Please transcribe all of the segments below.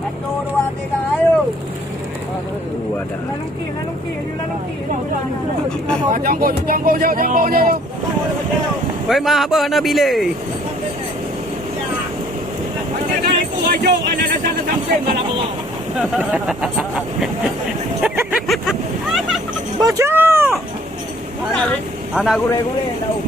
Satu, dua, tiga, ayo. Ada. Jangkau jauh. Woi, mah apa nak pilih? Aku ajo ada dasar sampai malam awal. Baca. Anak gure-gure tahu.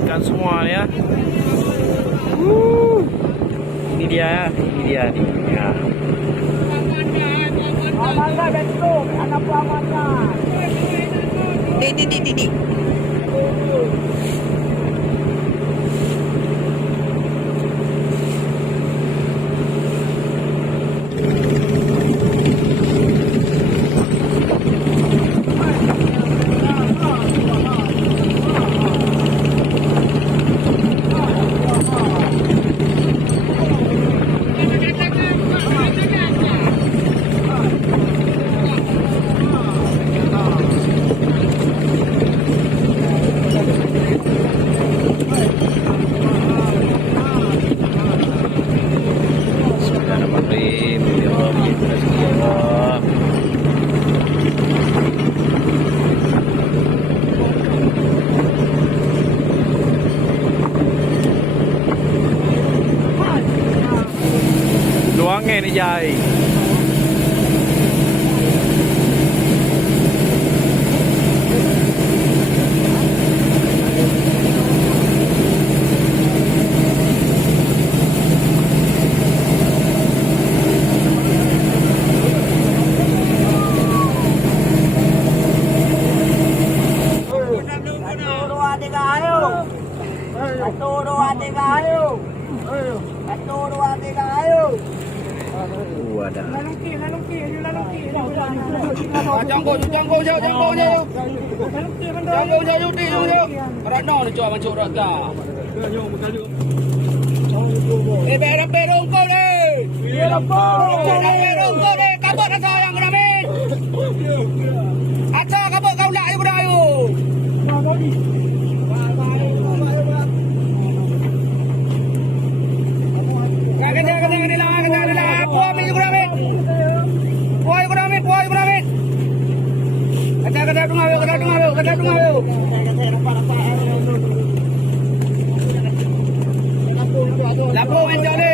Ikan semua ya. Ini dia nih. Ya. Amanlah bentuk, anak amanlah. Di. Luangnya ni jai. Ada. Jangkau jauh. Rano ni cuba mancuk rata. Berong kau deh. Berong kau deh. Kabut rasa yang kami. Aceh kabut kau nak ayo berayu. Kata tungayo. Lampu mencale.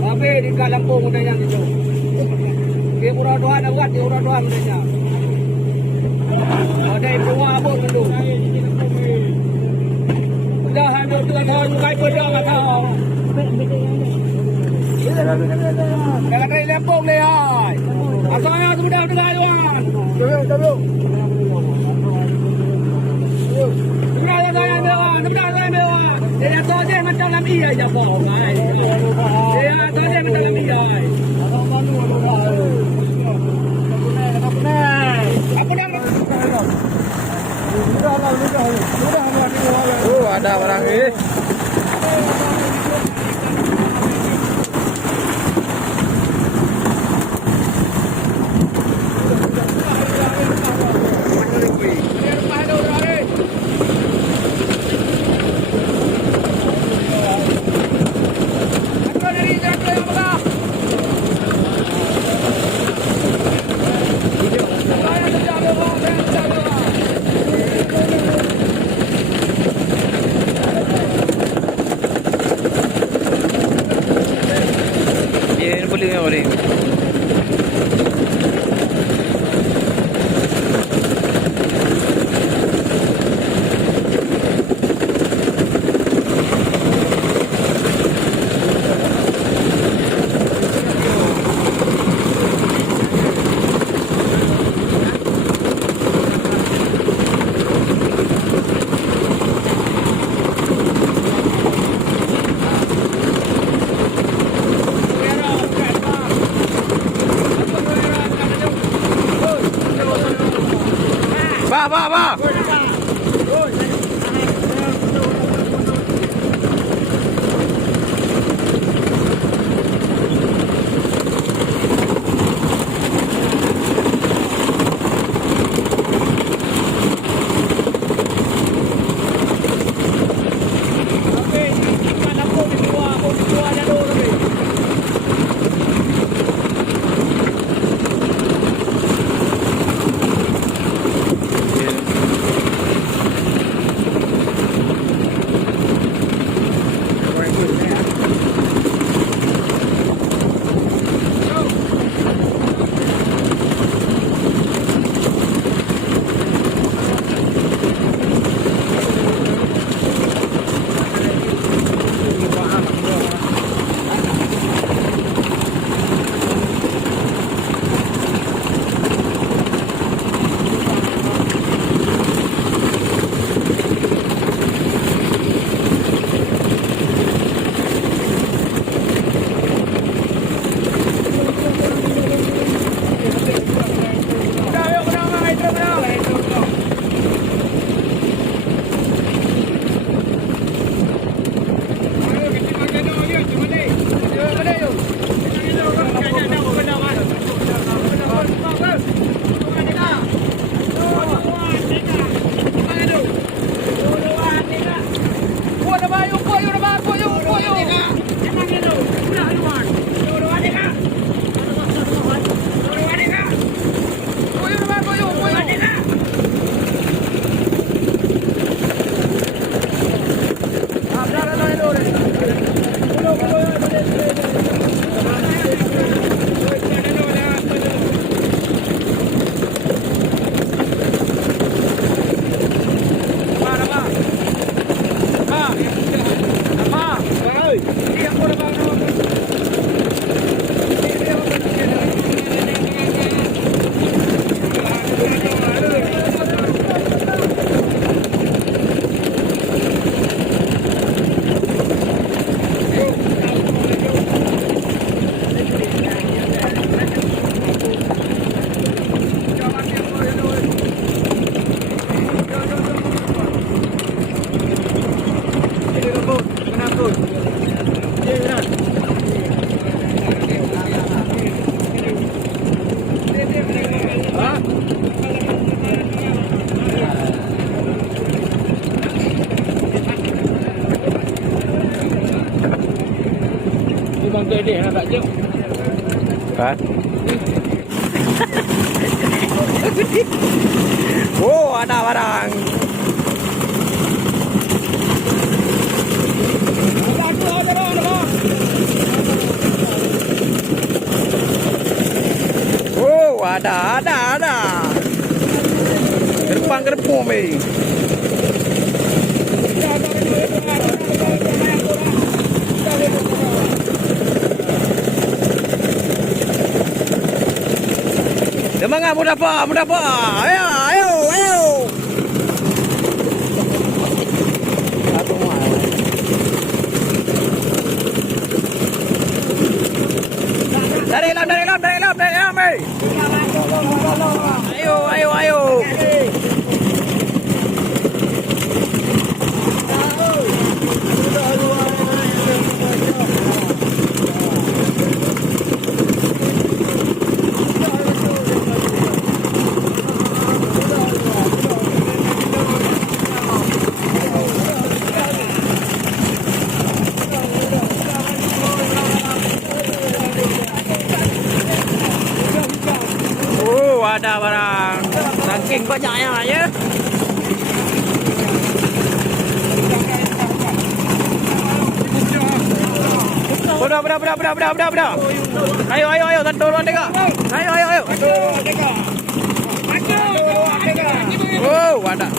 Tapi di lampu mudanya itu. Dia uraduan mudanya. Ada ibu apa tu? Dah ada tu ada kai pedang atau. Kalau kai lempong le ai. Asalnya sudah dengar tuan. Tahu. Dengar saya tuan. Dia tu je macam lam iya je boh. Dia tu je macam lam iya. Ada orang ini. abang tu dia nak tak jauh. Kan? Oh, ada barang. Oh, ada. Gerpang ni. Semangat mudah pak. Ayo. Dari lam. Ayo. Ada barang. Saking banyaknya ya. Udah. Ayo, turun deka. Ayo. Oh, ada.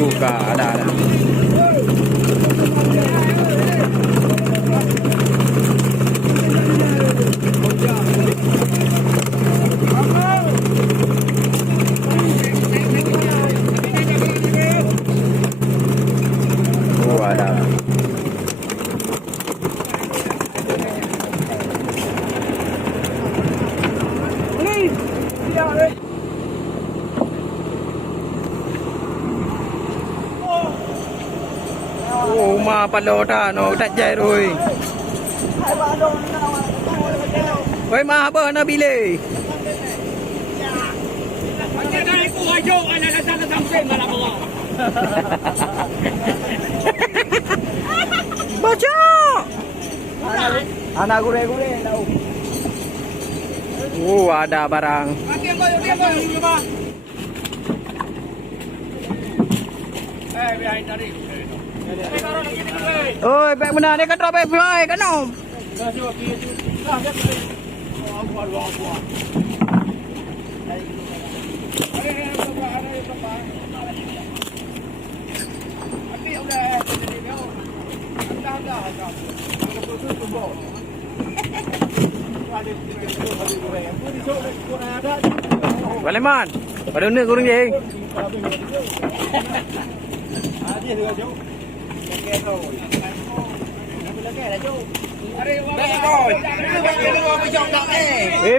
Juga ada. Oh, ada. Ma palota no tak jai rồi. Oi ma apa na bile. Aku ajo anak datang sampai malam bawah. Baca. Anak gure tahu. Ada barang. Dia boy coba. Behind tadi. Oi, baik benar ni kan drop fly kan om. Baleman. Pada ni kurang je.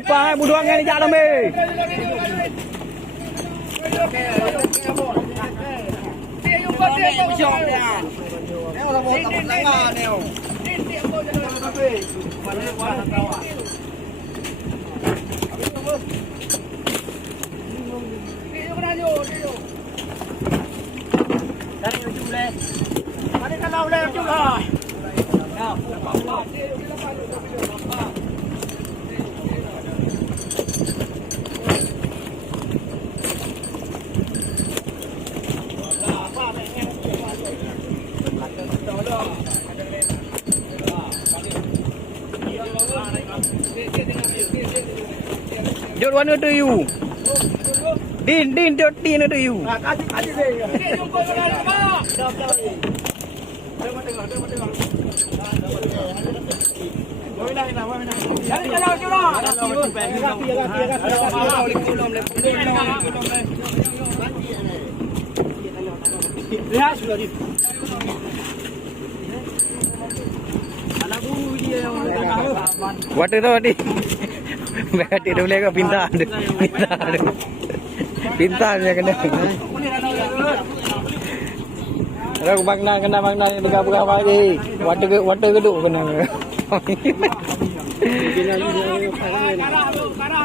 Pak, buduang ni jalan me. Jod one to you. Din jod din to you. Kasih dia. Dia jumpa dengan apa? Lihat sudah di. Anak guru dia yang tengah. Water tu tadi. Berarti dia boleh ke pintar tu. Pintar tu. Pintar dia kena. Ada kena makna ni berapa lagi. Water keduk kena. Cara